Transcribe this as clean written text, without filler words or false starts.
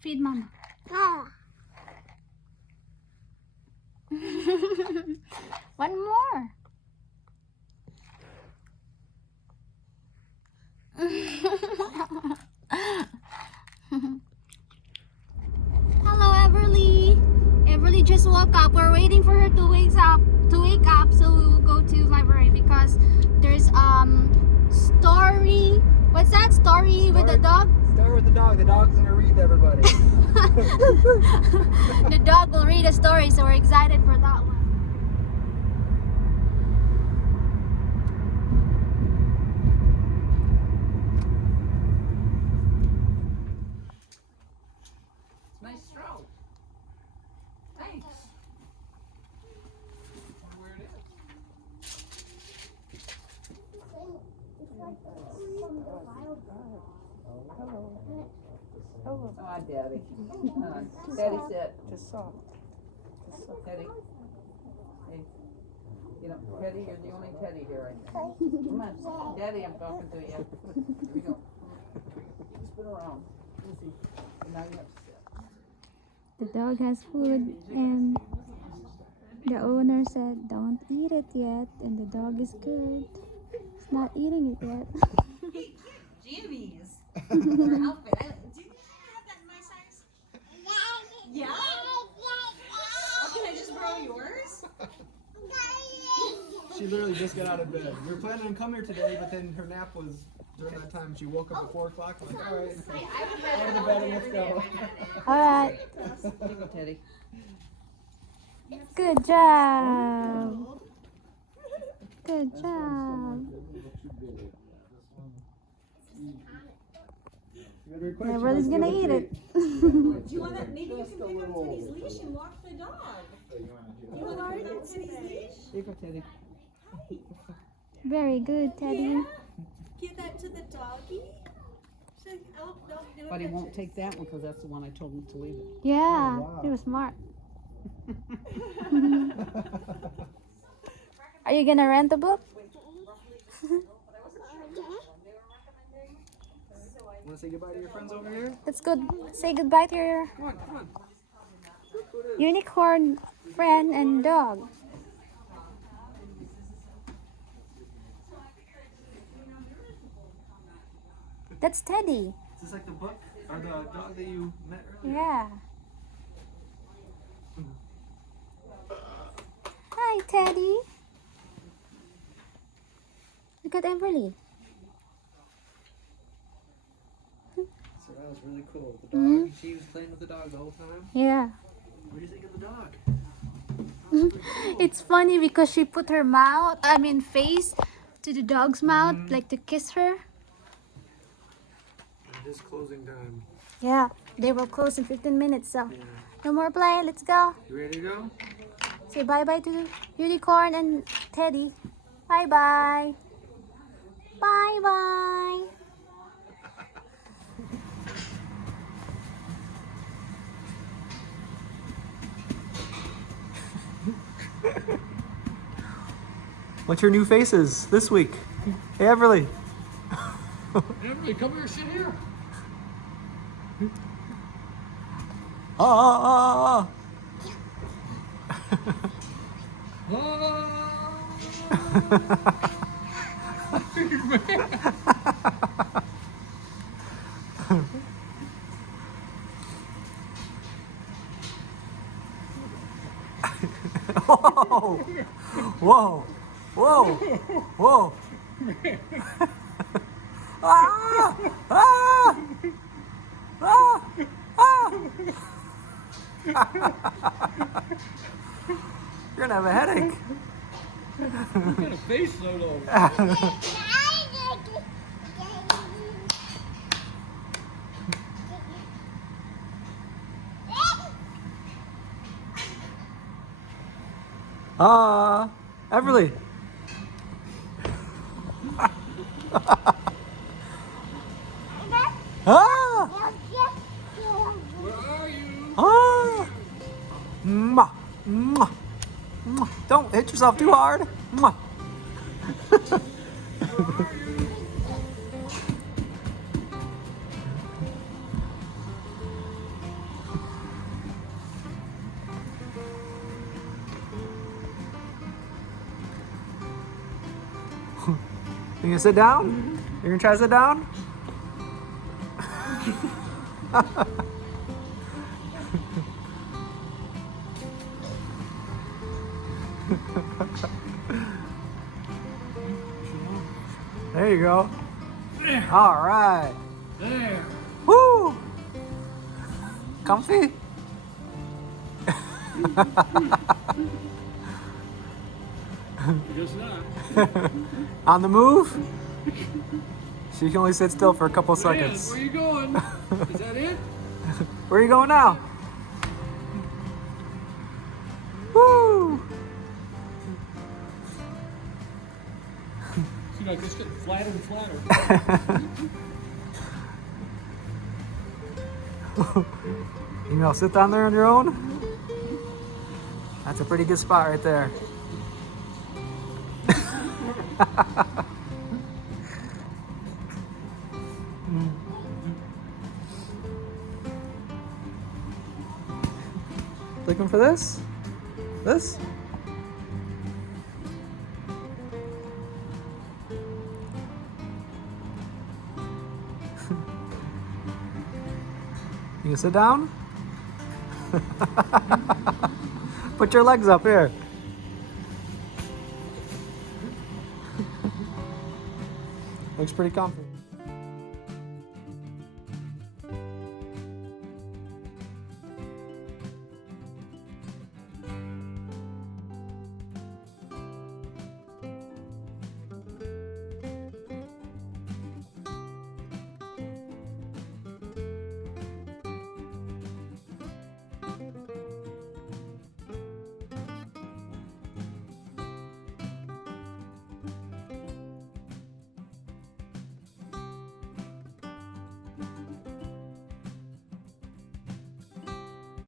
Feed mama. One more. Hello, Everly. Everly just woke up. We're waiting for her to wake up. So we will go to library because there's story. What's that story with the dog? Story with the dog. The dog's gonna read to everybody. The dog will read a story, so we're excited for that one. Nice stroke. Thanks. Where it is. Oh, Hi, Daddy. Daddy said, just soft. Teddy. Hey, you know, Teddy, you're the only Teddy here right now. Come on, Daddy, I'm talking to you. Here we go. Spin around. Easy. And now you have to sit. The dog has food and the owner said don't eat it yet, and the dog is good. It's not eating it yet. Jammies. Her outfit. Do you have that in my size? Yeah? Oh, can I just borrow yours? She literally just got out of bed. We were planning on coming here today, but then her nap was during that time. She woke up at 4 o'clock. I'm like, all right, out of the bed and let's go. All right. Here you go, Teddy. Good job. Good job. Everybody's gonna eat it. Do you want to, maybe you can pick up Teddy's leash and walk the dog. Do you want to pick up Teddy's leash? Here you go, Teddy. Very good, Teddy. Yeah. Give that to the doggy. Say, oh, no, But he won't take that one because that's the one I told him to leave it. Yeah, he was smart. Are you gonna rent the book? Want to say goodbye to your friends over here? Let's go say goodbye to your Come on. unicorn friend and dog. That's Teddy. Is this like the book or the dog that you met earlier? Yeah. Hi, Teddy. Look at Everly. So that was really cool. The dog, she was playing with the dog the whole time. Yeah. What do you think of the dog? It's funny because she put her face to the dog's mouth, like to kiss her. It is closing time. Yeah, they will close in 15 minutes, so no more play. Let's go. You ready to go? Say bye-bye to Unicorn and Teddy. Bye-bye. Bye-bye. What's your new faces this week? Hey, Everly. Everybody, come here, sit here. Ah! Whoa! Whoa! Whoa! Whoa! Ah! Ah! Ah! Ah! You're gonna have a headache. You got a face load on. Ah, Everly. Ah! Where are you? Ah! Mwah! Mwah! Mwah! Don't hit yourself too hard. Mwah! You gonna sit down? You gonna try to sit down? There you go. All right. There. Woo! Comfy? I guess not. On the move? She can only sit still for a couple Man, seconds. where you going? Is that it? Where are you going now? Woo! See, like it's getting flatter and flatter. You know, sit down there on your own. That's a pretty good spot right there. Looking for this? This? You can sit down? Put your legs up here. Looks pretty comfy.